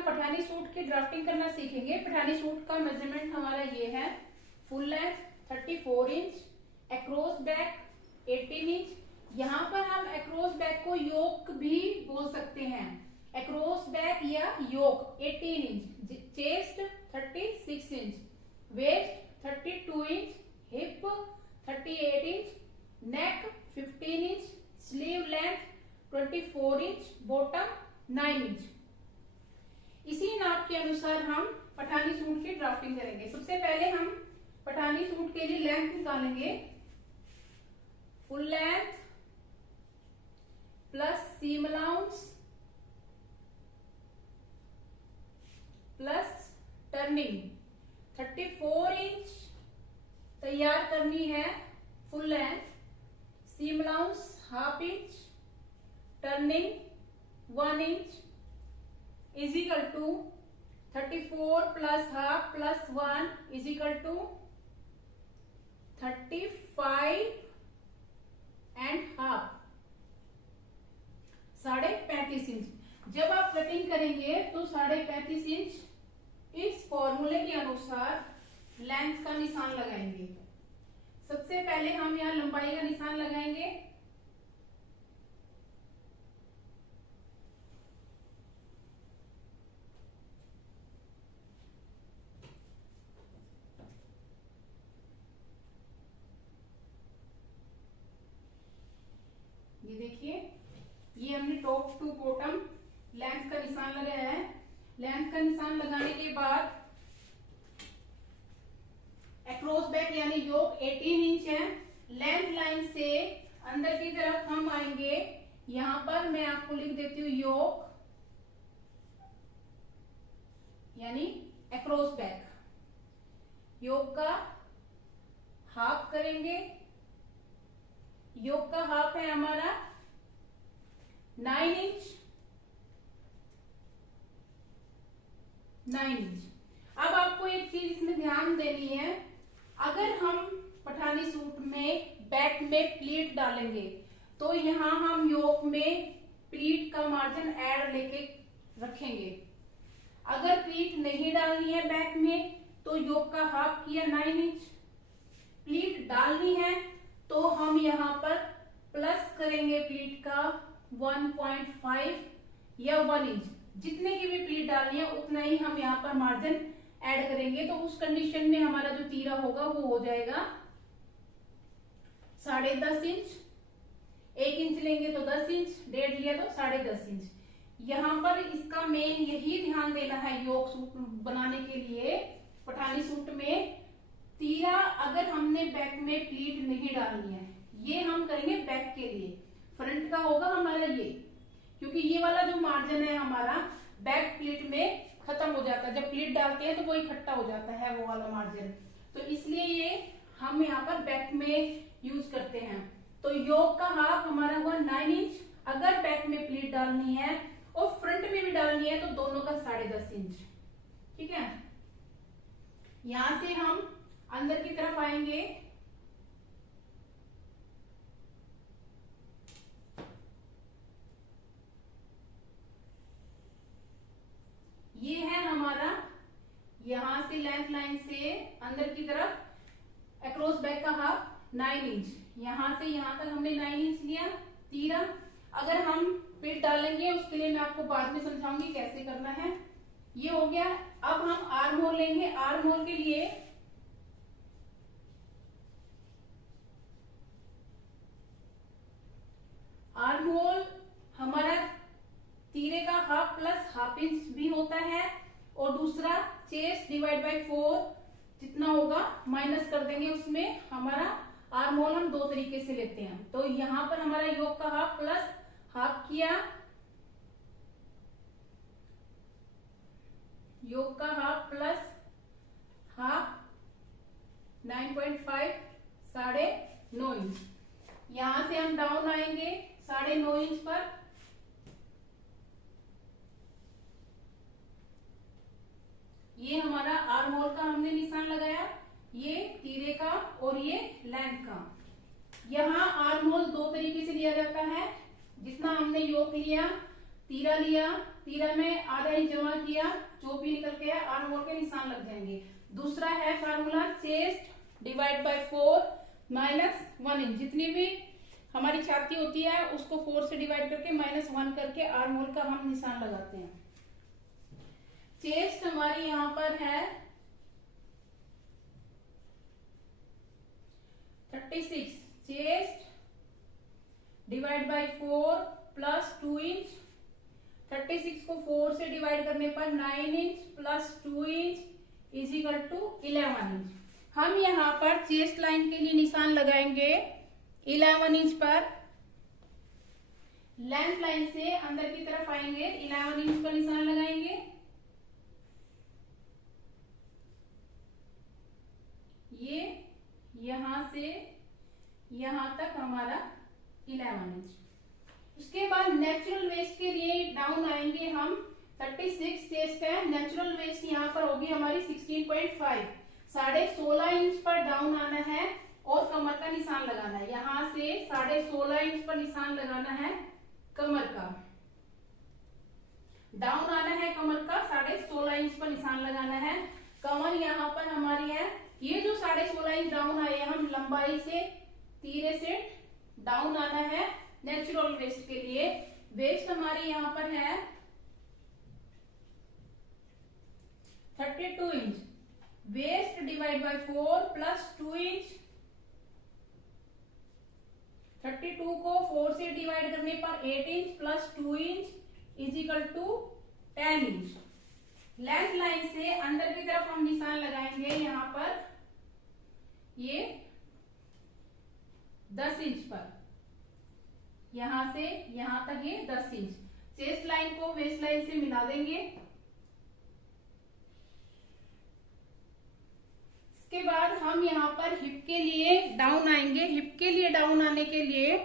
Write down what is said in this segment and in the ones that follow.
हम पठानी सूट की ड्राफ्टिंग करना सीखेंगे। पठानी सूट का मेजरमेंट हमारा ये है, full length 34 inch, across back 18 inch. यहाँ पर हम अक्रॉस बैक को योक भी बोल सकते हैं, अक्रॉस बैक या yoke 18 inch, chest 36 inch, waist 32 inch, hip 38 inch, neck 15 inch, sleeve length 24 inch, bottom 9 inch. इसी नाप के अनुसार हम पठानी सूट की ड्राफ्टिंग करेंगे। सबसे पहले हम पठानी सूट के लिए लेंथ निकालेंगे, full length plus seam allowance plus turning. 34 inch तैयार करनी है full length, seam allowance half inch, turning 1 inch is equal to 34 plus half plus 1 is equal to 35 and half, 35.5 inch. जब आप कटिंग करेंगे तो 35.5 इंच इस फॉर्मूले के अनुसार लेंथ का निशान लगाएंगे। सबसे पहले हम यहाँ लंबाई का निशान लगाएंगे। ये देखिए, ये हमने टॉप टू बॉटम लेंथ का निशान लगाया है। लेंथ का निशान लगाने के बाद अक्रॉस बैक यानी योक 18 इंच है। लेंथ लाइन से अंदर की तरफ हम आएंगे, यहां पर मैं आपको लिख देती हूँ योक यानी अक्रॉस बैक। योक का हाफ करेंगे, योक का हाफ है हमारा 9 इंच, 9 इंच। अब आपको एक चीज इसमें ध्यान देनी है, अगर हम पठानी सूट में बैक में प्लीट डालेंगे तो यहां हम योक में प्लीट का मार्जिन ऐड लेके रखेंगे। अगर प्लीट नहीं डालनी है बैक में तो योक का हाफ किया 9 इंच, प्लीट डालनी है तो हम यहाँ पर प्लस करेंगे प्लीट का 1.5 या 1 इंच, जितने की भी प्लीट डालनी है उतना ही हम यहाँ पर मार्जिन ऐड करेंगे। तो उस कंडीशन में हमारा जो तीरा होगा वो हो जाएगा 10.5 इंच। 1 इंच लेंगे तो 10 इंच, 1.5 लिया तो 10.5 इंच। यहाँ पर इसका मेन यही ध्यान देना है, योक सूट बनाने के लिए पठानी सूट में तीरा अगर हमने बैक में प्लीट नहीं डालनी है, ये हम करेंगे बैक के लिए। फ्रंट का होगा हमारा ये, क्योंकि ये वाला जो मार्जिन है हमारा बैक प्लीट में खत्म हो जाता है। जब प्लीट डालते हैं तो वो इकट्ठा हो जाता है वो वाला मार्जिन, तो इसलिए ये हम यहाँ पर बैक में यूज करते हैं। तो योक का हाफ हमारा हुआ 9 इंच। अगर बैक में प्लीट डालनी है और फ्रंट में भी डालनी है तो दोनों का 10.5 इंच। ठीक है, यहां से हम अंदर की तरफ आएंगे, ये है हमारा यहां से लेंथ लाइन से अंदर की तरफ अक्रॉस बैक का हाफ 9 इंच, यहां से यहां तक हमने 9 इंच लिया तीरा। अगर हम प्लीट डालेंगे उसके लिए मैं आपको बाद में समझाऊंगी कैसे करना है। ये हो गया। अब हम आर्म होल लेंगे। आर्म होल के लिए आर्म होल हमारा तीरे का हाफ प्लस हाफ इंच भी होता है, और दूसरा चेस्ट डिवाइड बाय 4 जितना होगा माइनस कर देंगे, उसमें हमारा आर्म होल हम 2 तरीके से लेते हैं। तो यहां पर हमारा योक का हाफ प्लस हाफ किया, योक का हाफ प्लस हाफ 9.5 9.5 इंच। यहां से हम डाउन आएंगे 9.5 इंच पर, ये हमारा आर्म होल का हमने निशान लगाया, ये तीरे का और ये लेंथ का। यहाँ आर्म होल 2 तरीके से लिया जाता है। जितना हमने योक लिया तीरा लिया, तीरा में आधा इंच जमा किया, जो भी निकल के है आर्म होल के निशान लग जाएंगे। दूसरा है formula chest divide by 4 minus 1 inch. जितनी भी हमारी छाती होती है उसको 4 से डिवाइड करके -1 करके आर्म होल का हम निशान लगाते हैं। चेस्ट हमारी यहां पर है 36, chest divide by 4 plus 2 inch. 36 को 4 से डिवाइड करने पर 9 inch plus 2 inch is equal to 11 inch. हम यहाँ पर चेस्ट लाइन के लिए निशान लगाएंगे 11 इंच पर। लेंथ लाइन से अंदर की तरफ आएंगे, 11 इंच पर निशान लगाएंगे। ये यहां से यहां तक हमारा 11 इंच। उसके बाद नेचुरल वेस्ट के लिए डाउन आएंगे हम। 36 चेस्ट है, नेचुरल वेस्ट यहाँ पर होगी हमारी 16.5। 16.5 इंच पर डाउन आना है और कमर का निशान लगाना है। यहाँ से 16.5 इंच पर निशान लगाना है कमर का। डाउन आना है कमर का, 16.5 इंच पर निशान लगाना है। कमर यहाँ पर हमारी है, ये जो 16.5 इंच डाउन आए हम लंबाई से तीरे से डाउन आना है नेचुरल वेस्ट के लिए। वेस्ट हमारी यहाँ पर है 32 inch. Waist divide by 4 plus 2 inch. 32 को 4 से डिवाइड करने पर 8 inch plus 2 inch is equal to 10 inch. Length line से अंदर की तरफ हम निशान लगाएंगे यहाँ पर ये 10 इंच पर। यहां से यहां तक ये 10 इंच। चेस्ट लाइन को वेस्ट लाइन से मिला देंगे। इसके बाद हम यहाँ पर हिप के लिए डाउन आएंगे। हिप के लिए डाउन आने के लिए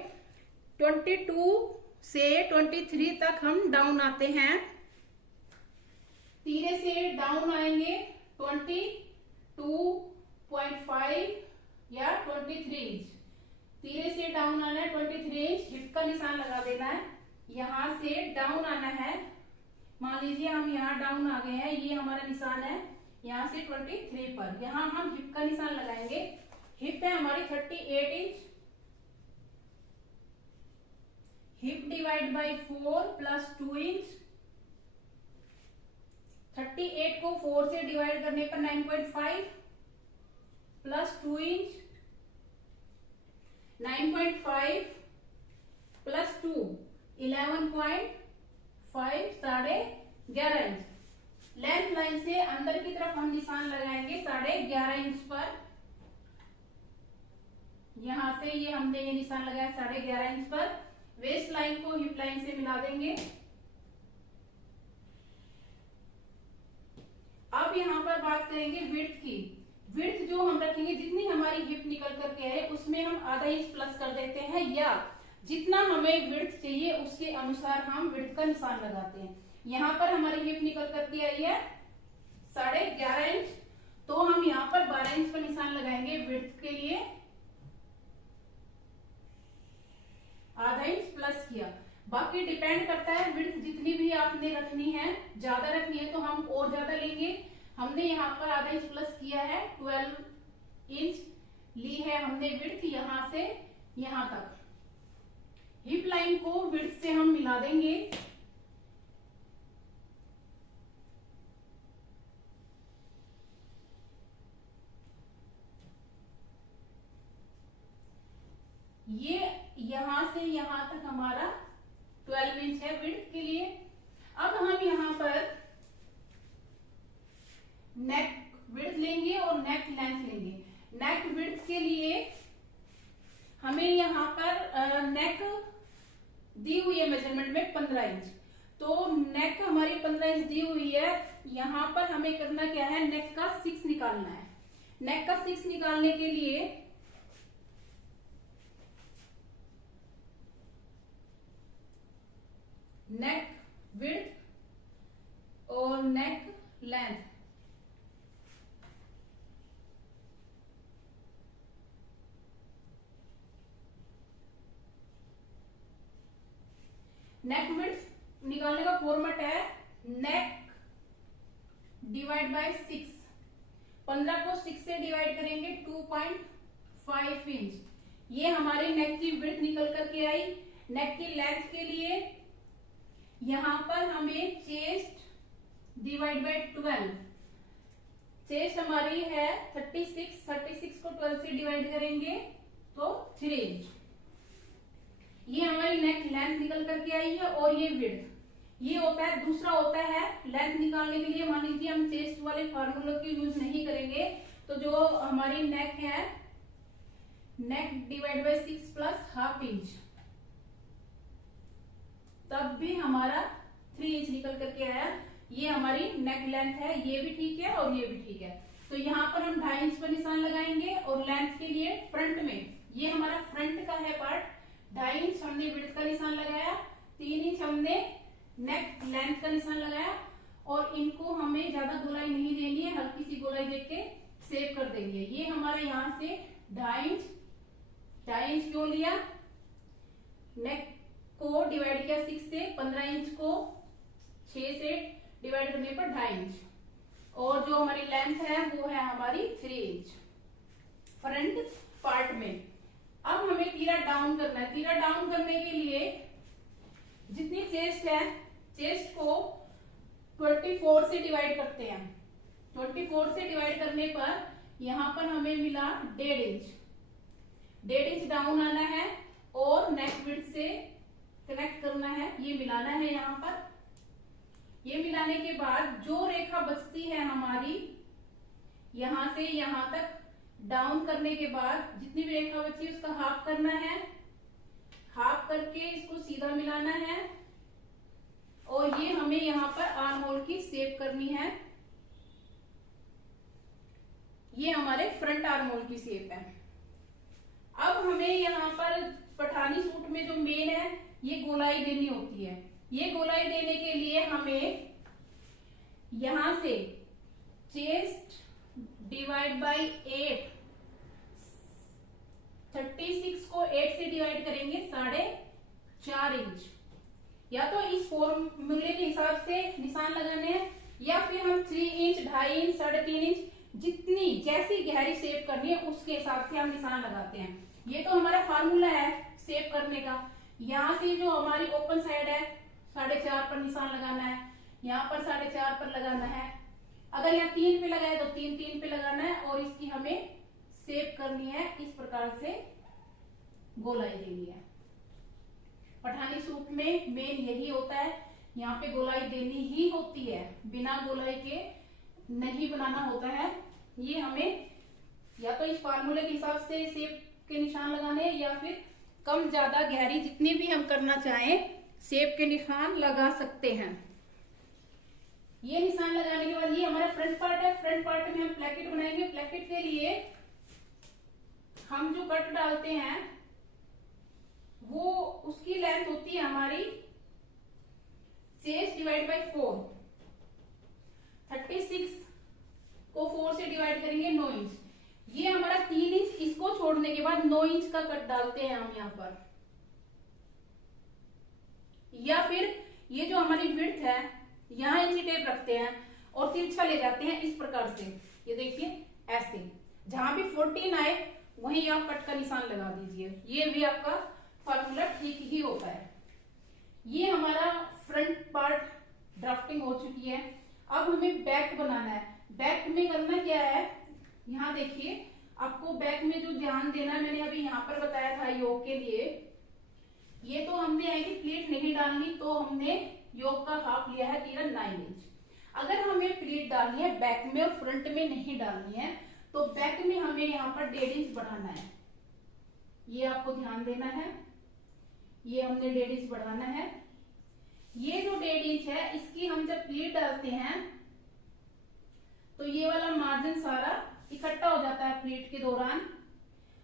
22 से 23 तक हम डाउन आते हैं। तीरे से डाउन आएंगे 22.5 या 23 इंच। तीरे से डाउन आना है 23 इंच। हिप का निशान लगा देना है। यहां से डाउन आना है, मान लीजिए हम यहाँ डाउन आ गए हैं, ये हमारा निशान है यहाँ से 23 पर। यहाँ हम हिप का निशान लगाएंगे। हिप है हमारी 38 inch. Hip divide by 4 plus 2 inch. 38 को 4 से डिवाइड करने पर 9.5 plus 2 inch. 9.5 plus 2 11.5 11.5 inch. Length line से अंदर की तरफ हम निशान लगाएंगे 11.5 इंच पर। यहां से ये हमने ये निशान लगाया 11.5 इंच पर। वेस्ट लाइन को हिप लाइन से मिला देंगे। अब यहाँ पर बात करेंगे विड्थ की। विड्थ जो हम रखेंगे, जितनी हमारी हिप निकल करके है उसमें हम आधा इंच प्लस कर देते हैं, या जितना हमें विड्थ चाहिए उसके अनुसार हम विड्थ का निशान लगाते हैं। यहाँ पर हमारी हिप निकल करके आई है 11.5 इंच, तो हम यहाँ पर 12 इंच का निशान लगाएंगे विड्थ के लिए। आधा इंच प्लस किया। बाकी डिपेंड करता है विड्थ जितनी भी आपने रखनी है, ज्यादा रखनी है तो हम और ज्यादा लेंगे। हमने यहाँ पर आधा इंच प्लस किया है, 12 इंच ली है हमने विड्थ यहां से यहां तक। हिप लाइन को विड्थ से हम मिला देंगे। ये यहां से यहां तक हमारा 12 इंच है विड्थ के लिए। अब हम यहां पर नेक विड्थ लेंगे और नेक लेंथ लेंगे। नेक विड्थ के लिए हमें यहाँ पर नेक दी हुई है मेजरमेंट में 15 इंच, तो नेक हमारी 15 इंच दी हुई है। यहाँ पर हमें करना क्या है, नेक का 6 निकालना है। नेक का 6 निकालने के लिए नेक विड्थ और नेक लेंथ, नेक विड्थ निकालने फॉर्मेट है नेक डिवाइड बाय 6। 15 को 6 से डिवाइड करेंगे 2.5 इंच। ये हमारी नेक की विड्थ निकल करके आई। नेक की लेंथ के लिए यहां पर हमें चेस्ट डिवाइड बाय 12, चेस्ट हमारी है 36 को 12 से डिवाइड करेंगे तो 3 इंच। ये हमारी नेक लेंथ निकल करके आई है और ये विड्थ। ये होता है, दूसरा होता है लेंथ निकालने के लिए मान लीजिए हम चेस्ट वाले फार्मूला की यूज नहीं करेंगे तो जो हमारी नेक है, neck divide by 6 plus half inch, तब भी हमारा 3 इंच निकल करके आया। ये हमारी नेक लेंथ है, ये भी ठीक है और ये भी ठीक है। तो यहाँ पर हम 2.5 इंच पर निशान लगाएंगे और लेंथ के लिए फ्रंट में, ये हमारा फ्रंट का है पार्ट, 2.5 इंच हमने विड्थ का निशान लगाया, 3 इंच हमने नेक लेंथ का निशान लगाया और इनको हमें ज्यादा गोलाई नहीं देनी है, हल्की सी गोलाई देके सेव कर देंगे। ये हमारे यहाँ से 2.5 इंच क्यों लिया, नेक को डिवाइड किया 6 से, 15 इंच को 6 से डिवाइड करने पर 2.5 इंच और जो हमारी लेंथ है वो है हमारी 3 इंच फ्रंट पार्ट में। अब हमें तीरा डाउन करना है। तीरा डाउन करने के लिए जितनी चेस्ट है, चेस्ट को 24 से डिवाइड करते हैं। 24 से डिवाइड करने पर यहां पर हमें मिला 1.5 इंच। 1.5 इंच डाउन आना है और नेक विड्थ से कनेक्ट करना है, ये मिलाना है यहाँ पर। ये मिलाने के बाद जो रेखा बचती है हमारी यहां से यहां तक डाउन करने के बाद जितनी भी रेखा बची उसका हाफ करना है, हाफ करके इसको सीधा मिलाना है और ये हमें यहाँ पर आर्म होल की शेप करनी है। ये हमारे फ्रंट आर्म होल की शेप है। अब हमें यहाँ पर पठानी सूट में जो मेन है ये गोलाई देनी होती है। ये गोलाई देने के लिए हमें यहां से चेस्ट डिवाइड बाय 8, 36 को 8 से डिवाइड करेंगे 4.5 इंच। या तो इस फॉर्मूले के हिसाब से निशान लगाने हैं या फिर हम 3 इंच, 2.5 इंच, 3.5 इंच, जितनी जैसी गहरी शेप करनी है उसके हिसाब से हम निशान लगाते हैं। ये तो हमारा फार्मूला है शेप करने का। यहाँ से जो हमारी ओपन साइड है 4.5 पर निशान लगाना है, यहाँ पर 4.5 पर लगाना है। अगर यहाँ 3 पे लगाए तो 3 पे लगाना है और इसकी हमें शेप करनी है, इस प्रकार से गोलाई देनी है। पठानी सूट में मेन यही होता है, यहाँ पे गोलाई देनी ही होती है, बिना गोलाई के नहीं बनाना होता है। ये हमें या तो इस फार्मूले के हिसाब से शेप के निशान लगाने हैं या फिर कम ज्यादा गहरी जितनी भी हम करना चाहें शेप के निशान लगा सकते हैं। ये निशान लगाने के बाद ये हमारा फ्रंट पार्ट है। फ्रंट पार्ट में हम प्लेकेट बनाएंगे। प्लेकेट के लिए हम जो कट डालते हैं वो उसकी लेंथ होती है हमारी चेस्ट डिवाइड बाय 4। 36 को 4 से डिवाइड करेंगे 9 इंच। ये हमारा 3 इंच, इसको छोड़ने के बाद 9 इंच का कट डालते हैं हम यहाँ पर। या फिर ये जो हमारी विड्थ है यहाँ इंची टेप रखते हैं और तिरछा ले जाते हैं इस प्रकार से। ये देखिए ऐसे, जहां भी 14 आए वहीं आप कट का निशान लगा दीजिए। ये भी आपका फार्मूला ठीक ही होता है। ये हमारा फ्रंट पार्ट ड्राफ्टिंग हो चुकी है। अब हमें बैक बनाना है। बैक में करना क्या है, यहाँ देखिए आपको बैक में जो ध्यान देना है मैंने अभी यहाँ पर बताया था योग के लिए। ये तो हमने है कि प्लीट नहीं डालनी, तो हमने योग का हाफ लिया है 9 इंच। अगर हमें प्लीट डालनी है बैक में और फ्रंट में नहीं डालनी है तो बैक में हमें यहाँ पर 1.5 इंच बढ़ाना है। ये आपको ध्यान देना है, ये हमने 1.5 इंच बढ़ाना है। ये जो 1.5 इंच है इसकी हम जब प्लीट डालते हैं तो ये वाला मार्जिन सारा इकट्ठा हो जाता है प्लीट के दौरान,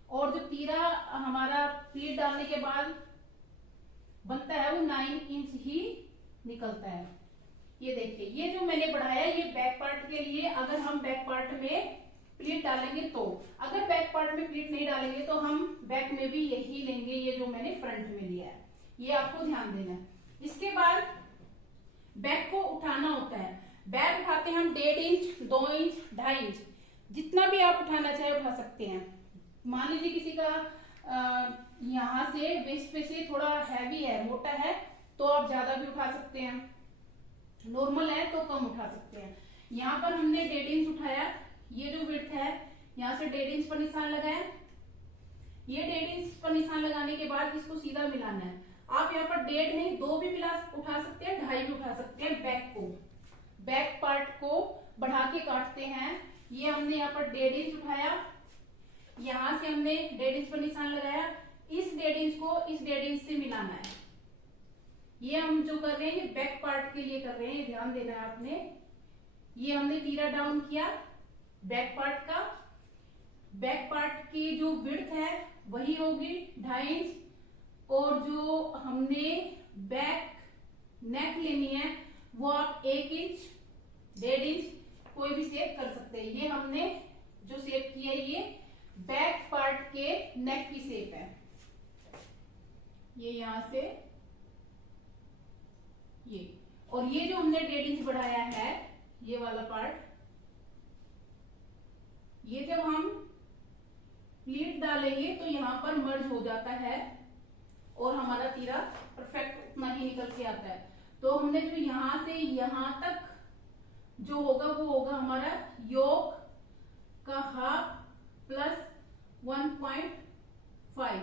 और जो तीरा हमारा प्लीट डालने के बाद बनता है वो 9 इंच ही निकलता है। ये देखिए ये जो मैंने बढ़ाया ये बैक पार्ट के लिए। अगर हम बैक पार्ट में प्लीट डालेंगे तो, अगर बैक पार्ट में प्लीट नहीं डालेंगे तो हम बैक में भी यही लेंगे, ये जो मैंने फ्रंट में लिया है। ये आपको ध्यान देना है। इसके बाद बैक को उठाना होता है। बैक उठाते हैं हम 1.5 इंच, 2 इंच, 2.5 इंच, जितना भी आप उठाना चाहे उठा सकते हैं। मान लीजिए किसी का यहाँ से वेस्ट पे से थोड़ा हैवी है, मोटा है, तो आप ज्यादा भी उठा सकते हैं, नॉर्मल है तो कम उठा सकते हैं। यहाँ पर हमने 1.5 इंच उठाया, ये जो विड्थ है यहाँ से 1.5 इंच पर निशान लगाया। ये 1.5 इंच पर निशान लगाने के बाद इसको सीधा मिलाना है। आप यहाँ पर 1.5 नहीं 2 भी मिला उठा सकते हैं, 2.5 भी उठा सकते हैं। बैक को, बैक पार्ट को बढ़ा के काटते हैं। ये हमने यहाँ पर 1.5 इंच उठाया, यहाँ से हमने 1.5 इंच पर निशान लगाया। इस 1.5 इंच को इस 1.5 इंच से मिलाना है। ये हम जो कर रहे हैं ये बैक पार्ट के लिए कर रहे हैं, ध्यान देना है आपने। ये हमने तीरा डाउन किया बैक पार्ट का। बैक पार्ट की जो विड्थ है वही होगी 2.5 इंच, और जो हमने बैक नेक लेनी है वो आप 1 इंच, 1.5 इंच कोई भी शेप कर सकते हैं। ये हमने जो शेप की है ये बैक पार्ट के नेक की शेप है। ये यहां से ये, और ये जो हमने 1.5 इंच बढ़ाया है ये वाला पार्ट, ये जब हम प्लीट डालेंगे तो यहाँ पर मर्ज हो जाता है और हमारा तीरा परफेक्ट उतना ही निकल के आता है। तो हमने जो यहां से यहां तक जो होगा वो होगा हमारा योक का हाफ प्लस 1.5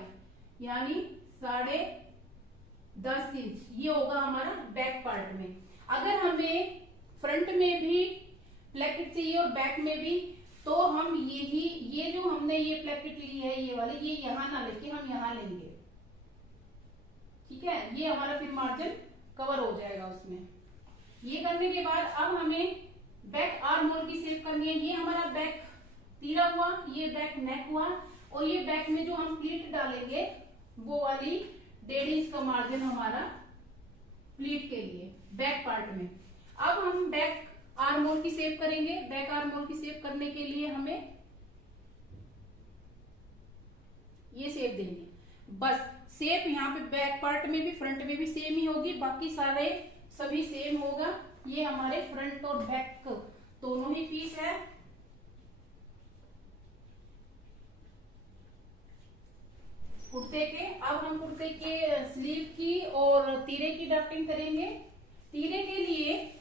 यानी 10.5 इंच। ये होगा हमारा बैक पार्ट में। अगर हमें फ्रंट में भी प्लेकेट चाहिए और बैक में भी, तो हम ये जो हमने ये प्लेकेट ली है ये वाली, ये यहां ना लेके हम यहां लेंगे, ठीक है। ये हमारा फिर मार्जिन कवर हो जाएगा उसमें। ये करने के बाद अब हमें बैक आर्म होल की शेप करनी है। ये हमारा बैक तीरा हुआ, ये बैक नेक हुआ, और ये बैक में जो हम प्लीट डालेंगे वो वाली 1.5 इंच का मार्जिन हमारा प्लीट के लिए बैक पार्ट में। अब हम बैक आर्म होल की शेप करेंगे। बैक आर्म होल की शेप करने के लिए हमें ये शेप देंगे। बस शेप यहाँ पे बैक पार्ट में भी फ्रंट में भी सेम ही होगी, बाकी सारे सभी सेम होगा। ये हमारे फ्रंट और बैक दोनों ही पीस है। कुर्ते के, अब हम कुर्ते के स्लीव की और तीरे की ड्राफ्टिंग करेंगे। तीरे के लिए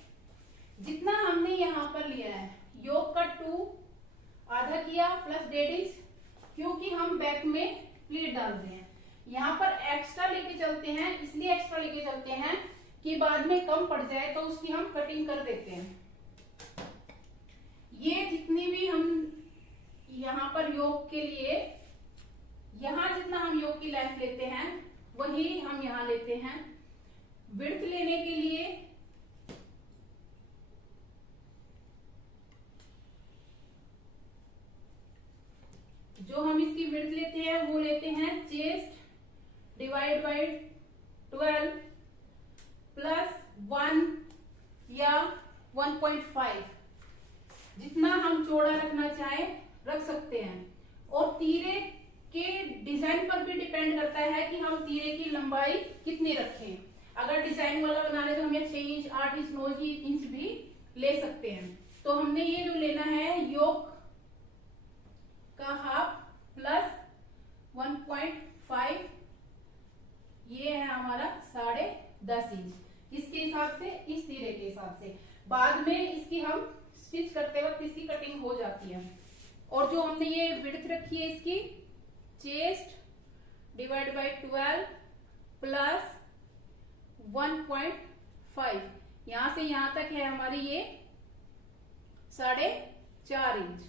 जितना हमने यहाँ पर लिया है योक का 2 आधा किया प्लस 1.5 इंच, क्योंकि हम बैक में प्लीट डाल रहे हैं। यहाँ पर एक्स्ट्रा लेके चलते हैं, इसलिए एक्स्ट्रा लेके चलते हैं कि बाद में कम पड़ जाए तो उसकी हम कटिंग कर देते हैं। ये जितनी भी हम यहाँ पर योक के लिए, यहाँ जितना हम योक की लेंथ लेते हैं वही हम यहाँ लेते हैं। विड्थ लेने के लिए जो हम इसकी विड्थ लेते हैं वो लेते हैं चेस्ट डिवाइड बाय 12 प्लस 1 या 1.5, जितना हम चौड़ा रखना चाहे रख सकते हैं। और तीरे के डिजाइन पर भी डिपेंड करता है कि हम तीरे की लंबाई कितनी रखें। अगर डिजाइन वाला बना रहे तो हमें 6 इंच, 8 इंच, 9 इंच भी ले सकते हैं। तो हमने ये जो लेना है योक का हाफ प्लस 1.5, ये है हमारा 10.5 इंच। इसके हिसाब से, इस तीरे के हिसाब से बाद में इसकी हम स्टिच करते वक्त इसकी कटिंग हो जाती है। और जो हमने ये विड्थ रखी है इसकी चेस्ट डिवाइड बाय 12 प्लस 1.5, यहां से यहां तक है हमारी ये 4.5 इंच।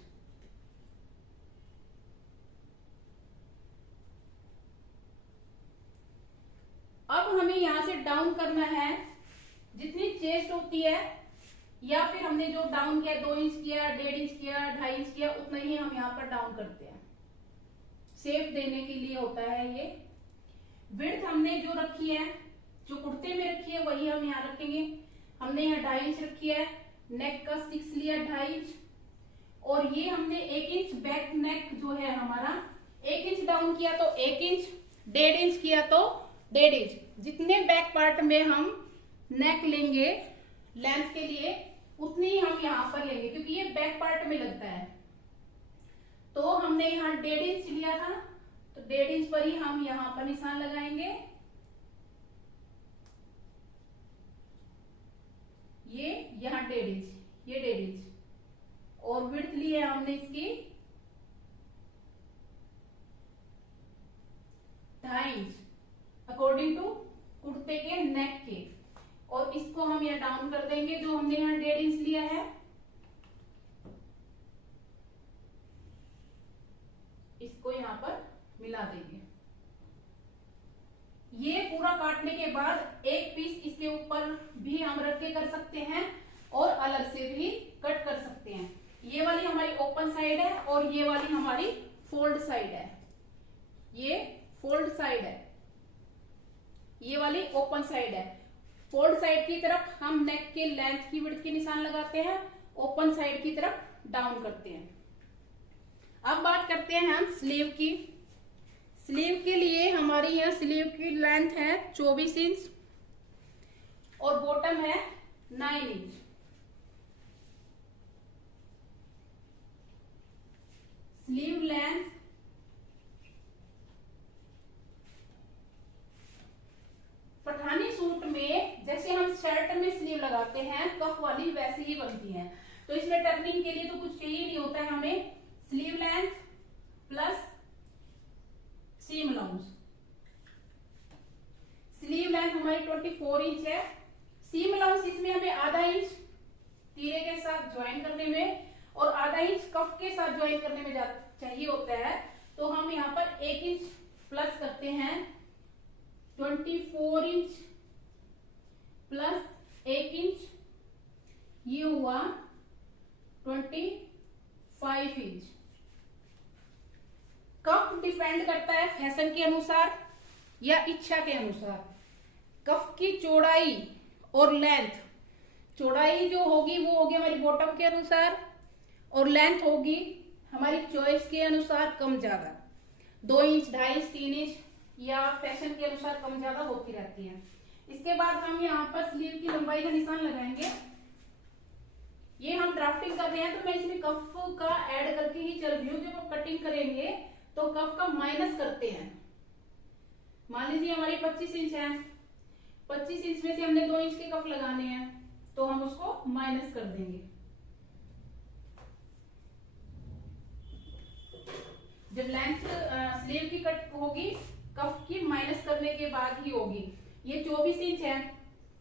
अब हमें यहां से डाउन करना है जितनी चेस्ट होती है, या फिर हमने जो डाउन किया 2 इंच किया, 1.5 इंच किया, 2.5 इंच किया, उतना ही हम यहाँ पर डाउन करते हैं। शेप देने के लिए होता है ये। विड्थ हमने जो रखी है, जो कुर्ते में रखी है वही हम यहाँ रखेंगे। हमने यहाँ 2.5 इंच रखी है, नेक का 6 लिया 2.5 इंच, और ये हमने 1 इंच बैक नेक जो है हमारा 1 इंच डाउन किया तो 1 इंच, 1.5 इंच किया तो 1.5 इंच। जितने बैक पार्ट में हम नेक लेंगे लेंथ के लिए उतनी ही हम यहाँ पर लेंगे, क्योंकि ये बैक पार्ट में लगता है। तो हमने यहाँ 1.5 इंच लिया था, तो 1.5 इंच पर ही हम यहाँ पर निशान लगाएंगे। ये यहाँ 1.5 इंच, ये 1.5 इंच, और विड्थ ली है हमने इसकी 2.5 इंच अकॉर्डिंग टू कुर्ते के नेक के, और इसको हम यहाँ डाउन कर देंगे जो हमने यहाँ 1.5 इंच लिया है। इसको यहाँ पर मिला देंगे। ये पूरा काटने के बाद एक पीस इसके ऊपर भी हम रख के कर सकते हैं और अलग से भी कट कर सकते हैं। ये वाली हमारी ओपन साइड है और ये वाली हमारी फोल्ड साइड है। ये फोल्ड साइड है, ये वाली ओपन साइड है। फोल्ड साइड की तरफ हम नेक के लेंथ की विड्थ के निशान लगाते हैं, ओपन साइड की तरफ डाउन करते हैं। अब बात करते हैं हम स्लीव की। स्लीव के लिए हमारी यहाँ स्लीव की लेंथ है 24 इंच और बॉटम है 9 inch. Sleeve length Pathani suit में जैसे हम शर्ट में स्लीव लगाते हैं कफ वाली, वैसे ही बनती है। तो इसमें टर्निंग के लिए तो कुछ चाहिए नहीं होता है हमें। Sleeve length plus seam allowance. Sleeve length हमारी 24 इंच है। सीम अलाउंस इसमें हमें आधा इंच तीरे के साथ ज्वाइन करने में और आधा इंच कफ के साथ ज्वाइन करने में चाहिए होता है। तो हम यहाँ पर 1 इंच प्लस करते हैं। 24 इंच प्लस 1 इंच, ये हुआ 25 इंच। कफ डिपेंड करता है फैशन के अनुसार या इच्छा के अनुसार। कफ की चौड़ाई और लेंथ, चौड़ाई जो होगी वो होगी हमारी बॉटम के अनुसार और लेंथ होगी हमारी चॉइस के अनुसार कम ज्यादा। 2 इंच, 2.5 इंच, 3 इंच या फैशन के अनुसार कम ज्यादा होती रहती है। इसके बाद हम यहाँ पर स्लीव की लंबाई का निशान लगाएंगे। ये हम ड्राफ्टिंग कर रहे हैं तो मैं इसमें कफ का ऐड करके ही चल रही हूँ। जब हम कटिंग करेंगे तो कफ का माइनस करते हैं। मान लीजिए हमारी 25 इंच है, 25 इंच में से हमने 2 इंच के कफ लगाने हैं तो हम उसको माइनस कर देंगे। जब लेंथ स्लीव की कट होगी कफ की माइनस करने के बाद ही होगी। ये 24 इंच है,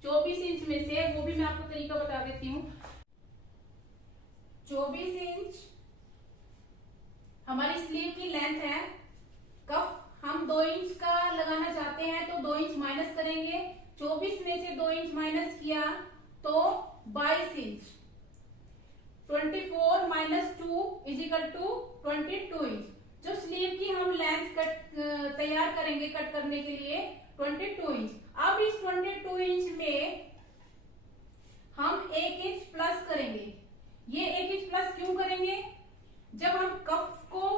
24 इंच में से वो भी मैं आपको तरीका बता देती हूँ। 24 इंच हमारी स्लीव की लेंथ है। कफ हम 2 इंच का लगाना चाहते हैं तो 2 इंच माइनस करेंगे। 24 में से 2 इंच माइनस किया तो 22 inch. 24 minus 2 is equal to 22 inch. जो स्लीव की हम लेंथ तैयार करेंगे कट करने के लिए 22 इंच। अब इस 22 इंच में हम 1 इंच प्लस करेंगे। ये 1 इंच प्लस क्यों करेंगे? जब हम कफ को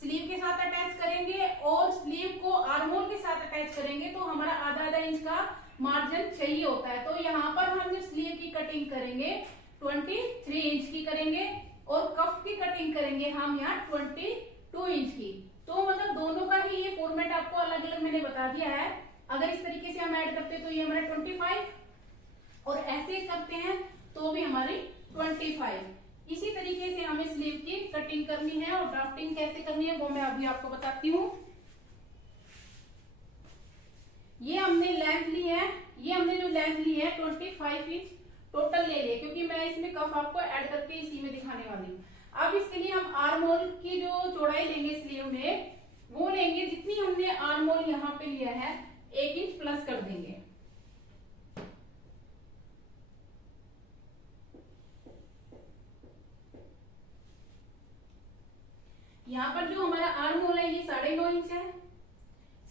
स्लीव के साथ अटैच करेंगे और स्लीव को आर्महोल के साथ अटैच करेंगे तो हमारा आधा इंच का मार्जिन चाहिए होता है। तो यहाँ पर हम जो स्लीव की कटिंग करेंगे 23 इंच की करेंगे और कफ की कटिंग करेंगे हम यहाँ 22 इंच की। तो मतलब दोनों का ही ये फॉर्मेट आपको अलग अलग मैंने बता दिया है। अगर इस तरीके से हम ऐड करते हैं तो ये हमारा 25 और ऐसे करते हैं तो भी हमारी 25। इसी तरीके से हमें स्लीव की कटिंग करनी है और ड्राफ्टिंग कैसे करनी है वो मैं अभी आपको बताती हूँ। ये हमने लेंथ ली है, ये हमने जो लेंथ ली है 25 इंच टोटल ले लिए, क्योंकि मैं इसमें कफ आपको ऐड करके इसी में दिखाने वाली हूँ। अब इसके लिए हम आर्म होल की जो चौड़ाई लेंगे स्लीव में वो लेंगे जितनी हमने आर्म होल यहाँ पे लिया है 1 इंच प्लस कर देंगे। यहाँ पर जो हमारा आर्म होल है ये 9.5 इंच है।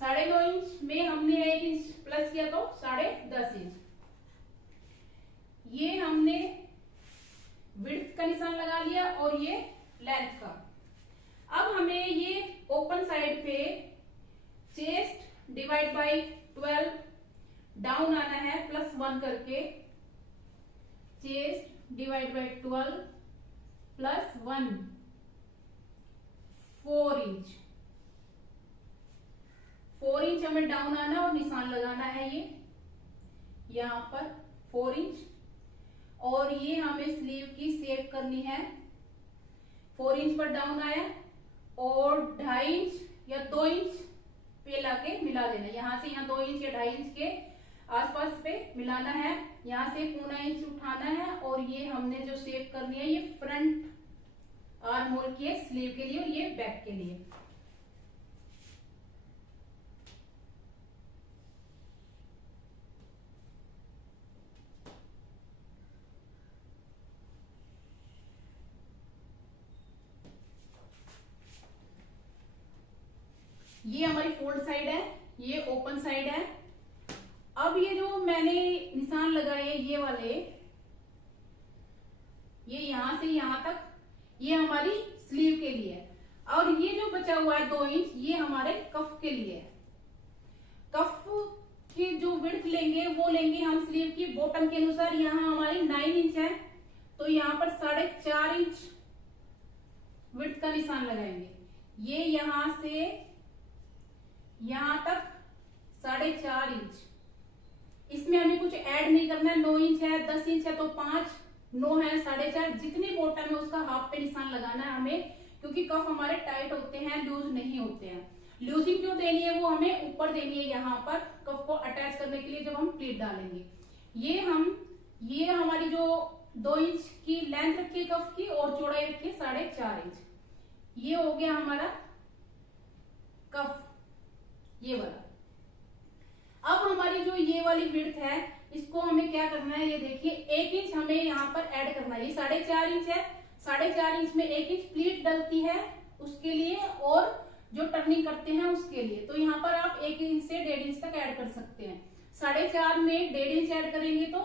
9.5 इंच में हमने 1 इंच प्लस किया तो 10.5 इंच। ये हमने विड्थ का निशान लगा लिया और ये लेंथ का। अब हमें ये ओपन साइड पे चेस्ट डिवाइड बाय 12 डाउन आना है +1 करके। Chest divide by 12 plus 1, 4 inch. 4 inch हमें डाउन आना और निशान लगाना है ये यहां पर 4 इंच, और ये हमें स्लीव की शेप करनी है। 4 इंच पर डाउन आया और 2.5 इंच या 2 इंच पे लाके मिला देना। यहां से यहाँ 2 इंच या 2.5 इंच के आसपास पे मिलाना है। यहाँ से 1.25 इंच उठाना है और ये हमने जो शेप करनी है ये फ्रंट आर्म होल की है स्लीव के लिए और ये बैक के लिए। ये हमारी फोल्ड साइड है, ये ओपन साइड है। अब ये जो मैंने निशान लगाए ये वाले, ये यहां से यहां तक, ये हमारी स्लीव के लिए है। और ये जो बचा हुआ है 2 इंच, ये हमारे कफ के लिए है। कफ की जो विड्थ लेंगे वो लेंगे हम स्लीव की बॉटम के अनुसार। यहाँ हमारी 9 इंच है तो यहाँ पर 4.5 इंच विड्थ का निशान लगाएंगे। ये यहां से यहां तक 4.5 इंच। इसमें हमें कुछ ऐड नहीं करना है। 9 इंच है, 10 इंच है तो 5, 9 है 4.5, जितनी बॉटम है उसका हाफ पे निशान लगाना है हमें, क्योंकि कफ हमारे टाइट होते हैं, लूज नहीं होते हैं। लूजिंग जो देनी है वो हमें ऊपर देनी है यहाँ पर कफ को अटैच करने के लिए जब हम प्लीट डालेंगे। ये हमारी जो 2 इंच की लेंथ रखी है कफ की और चौड़ाई रखी है 4.5 इंच। ये हो गया हमारा कफ, ये वाला। अब हमारी जो ये वाली विड्थ है इसको हमें क्या करना है, ये देखिए 1 इंच हमें यहाँ पर ऐड करना है। ये 4.5 इंच है, 4.5 इंच में 1 इंच प्लीट डलती है उसके लिए और जो टर्निंग करते हैं उसके लिए। तो यहाँ पर आप 1 इंच से 1.5 इंच तक ऐड कर सकते हैं। 4.5 में 1.5 इंच ऐड करेंगे तो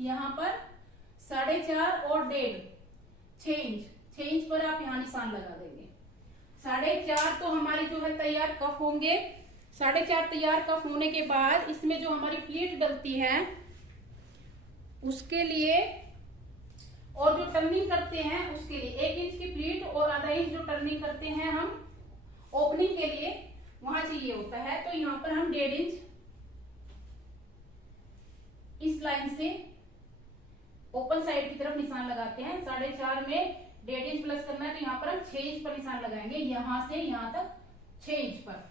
यहाँ पर 4.5 और 1.5, 6 इंच। 6 इंच पर आप यहाँ निशान लगा देंगे। 4.5 तो हमारे जो है तैयार कफ होंगे। 4.5 तैयार कफ होने के बाद इसमें जो हमारी प्लीट डलती है उसके लिए और जो टर्निंग करते हैं उसके लिए 1 इंच की प्लीट और आधा इंच जो टर्निंग करते हैं हम ओपनिंग के लिए वहां चाहिए होता है। तो यहाँ पर हम 1.5 इंच इस लाइन से ओपन साइड की तरफ निशान लगाते हैं। 4.5 में 1.5 इंच प्लस करना है तो यहाँ पर हम 6 इंच पर निशान लगाएंगे। यहां से यहां तक 6 इंच पर।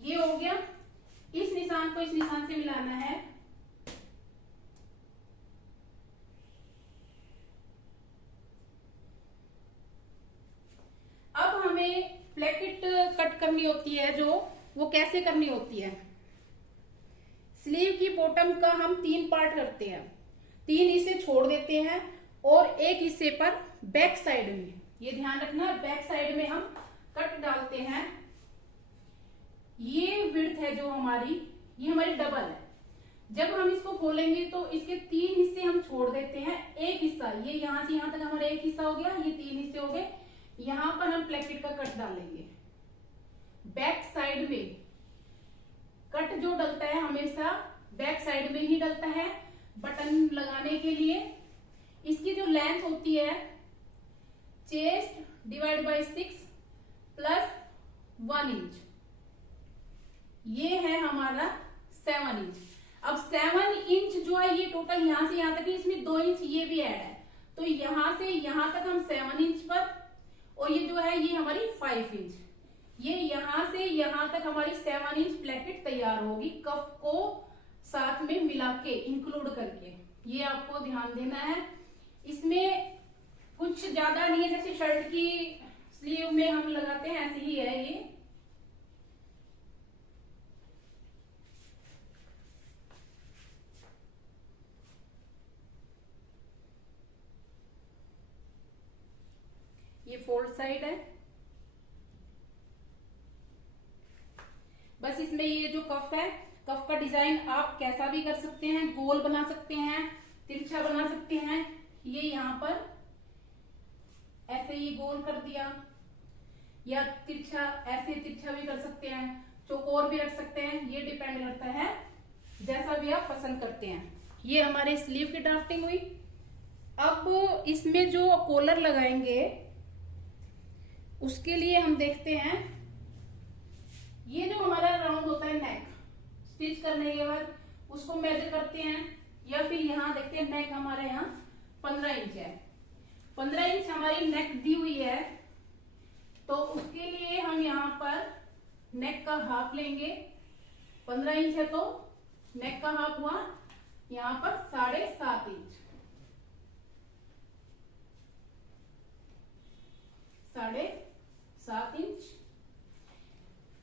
ये हो गया। इस निशान को इस निशान से मिलाना है। अब हमें प्लेकेट कट करनी होती है जो, वो कैसे करनी होती है। स्लीव की बॉटम का हम 3 पार्ट करते हैं। 3 हिस्से छोड़ देते हैं और एक हिस्से पर बैक साइड में, ये ध्यान रखना, बैक साइड में हम कट डालते हैं। ये विड्थ है जो हमारी, ये हमारी डबल है। जब हम इसको खोलेंगे तो इसके 3 हिस्से हम छोड़ देते हैं। एक हिस्सा ये यहां से यहां तक हमारा एक हिस्सा हो गया, ये 3 हिस्से हो गए। यहां पर हम प्लेकेट का कट डालेंगे। बैक साइड में कट जो डलता है हमेशा बैक साइड में ही डलता है बटन लगाने के लिए। इसकी जो लेंथ होती है chest divide by 6 plus 1 inch, ये है हमारा 7 इंच। अब 7 इंच जो है ये टोटल यहां से यहां तक है, इसमें 2 इंच ये भी ऐड है। तो यहां से यहां तक हम 7 इंच पर, और ये जो है ये हमारी 5 इंच। ये यहां से यहां तक हमारी 7 इंच प्लेकेट तैयार होगी कफ को साथ में मिला के इंक्लूड करके। ये आपको ध्यान देना है। इसमें कुछ ज्यादा नहीं है, जैसे शर्ट की स्लीव में हम लगाते हैं ऐसे ही है ये। ये फोल्ड साइड है। बस इसमें ये जो कफ है, कफ का डिजाइन आप कैसा भी कर सकते हैं, गोल बना सकते हैं, तिरछा बना सकते हैं। ये यहाँ पर ऐसे ही गोल कर दिया, या तिरछा ऐसे तिरछा भी कर सकते हैं, चौकोर भी रख सकते हैं। ये डिपेंड करता है जैसा भी आप पसंद करते हैं। ये हमारे स्लीव की ड्राफ्टिंग हुई। अब इसमें जो कॉलर लगाएंगे उसके लिए हम देखते हैं, ये जो हमारा राउंड होता है नेक, स्टिच करने के बाद उसको मेजर करते हैं, या फिर यहाँ देखते हैं नेक हमारे यहाँ 15 इंच है। 15 इंच हमारी नेक दी हुई है, तो उसके लिए हम यहाँ पर नेक का हाफ लेंगे। 15 इंच है तो नेक का हाफ हुआ यहाँ पर 7.5 इंच, 7.5 इंच।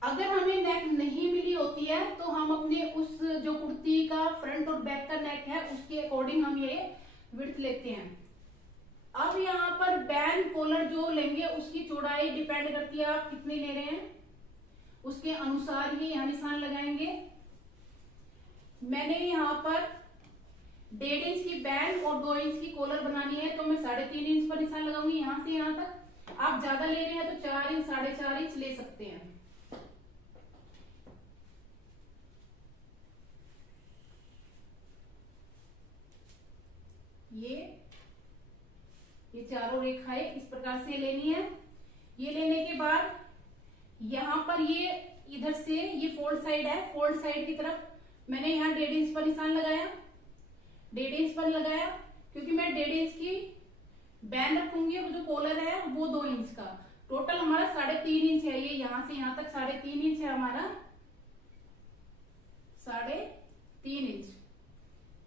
अगर हमें नेक नहीं मिली होती है तो हम अपने उस जो कुर्ती का फ्रंट और बैक का नेक है उसके अकॉर्डिंग हम ये विड्थ लेते हैं। अब यहाँ पर बैंड कॉलर जो लेंगे उसकी चौड़ाई डिपेंड करती है आप कितनी ले रहे हैं, उसके अनुसार ही यहाँ निशान लगाएंगे। मैंने यहाँ पर 1.5 इंच की बैंड और 2 इंच की कॉलर बनानी है, तो मैं 3.5 इंच पर निशान लगाऊंगी यहाँ से यहाँ तक। आप ज्यादा ले रहे हैं तो 4 इंच 4.5 इंच ले सकते हैं। ये चारों रेखाएं इस प्रकार से लेनी है। ये लेने के बाद यहाँ पर ये इधर से ये फोल्ड साइड है, फोल्ड साइड की तरफ मैंने यहाँ 1.5 इंच पर निशान लगाया। 1.5 इंच पर लगाया क्योंकि मैं 1.5 इंच की बैंड रखूंगी और जो कॉलर है वो 2 इंच का। टोटल हमारा 3.5 इंच है, ये यहाँ से यहाँ तक 3.5 इंच है हमारा, 3.5 इंच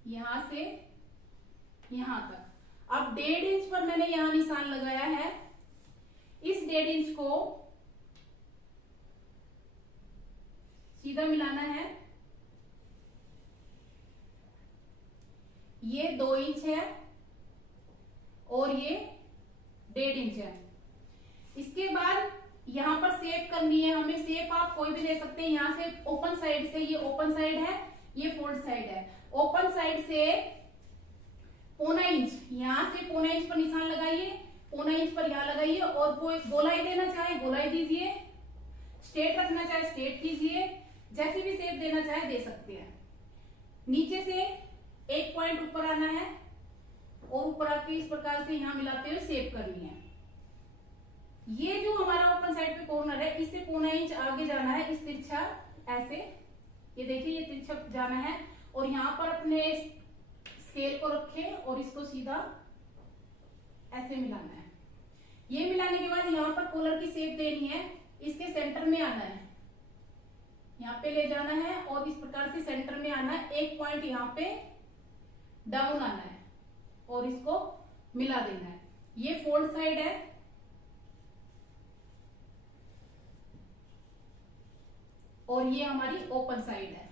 यहाँ से यहाँ तक। अब 1.5 इंच पर मैंने यहाँ निशान लगाया है। इस 1.5 इंच को सीधा मिलाना है। ये 2 इंच है और ये 1.5 इंच है। इसके बाद यहाँ पर शेप करनी है हमें। शेप आप कोई भी दे सकते हैं। यहाँ से ओपन साइड से, ये ओपन साइड है, ये फोल्ड साइड है। ओपन साइड से 0.25 इंच, यहाँ से 0.25 इंच पर निशान लगाइए, 0.25 इंच पर यहाँ लगाइए और कोई गोलाई देना चाहे गोलाई दीजिए, स्ट्रेट रखना चाहे स्ट्रेट कीजिए, जैसी भी शेप देना चाहे दे सकते हैं। नीचे से एक पॉइंट ऊपर आना है और ऊपर आके इस प्रकार से यहाँ मिलाते हुए शेप करनी है। ये जो हमारा ओपन साइड पे कॉर्नर है इससे 0.25 इंच आगे जाना है, इस तिरछा ऐसे, ये देखिए ये तिरछा जाना है और यहाँ पर अपने स्केल को रखें और इसको सीधा ऐसे मिलाना है। ये मिलाने के बाद यहाँ पर कॉलर की शेप देनी है, इसके सेंटर में आना है, यहाँ पे ले जाना है और इस प्रकार से सेंटर में आना है। एक पॉइंट यहाँ पे डाउन आना है और इसको मिला देना है। ये फोल्ड साइड है और ये हमारी ओपन साइड है।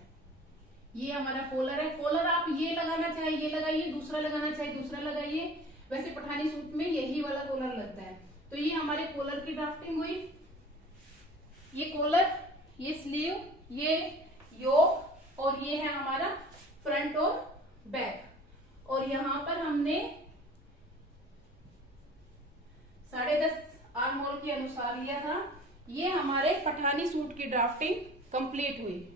ये हमारा कॉलर है। कॉलर आप ये लगाना चाहे ये लगाइए, दूसरा लगाना चाहे दूसरा लगाइए। वैसे पठानी सूट में यही वाला कॉलर लगता है। तो ये हमारे कॉलर की ड्राफ्टिंग हुई। ये कॉलर, ये स्लीव, ये योक और ये है हमारा फ्रंट और बैक। और यहाँ पर हमने 10.5 आर्म होल के अनुसार लिया था। ये हमारे पठानी सूट की ड्राफ्टिंग कंप्लीट हुई।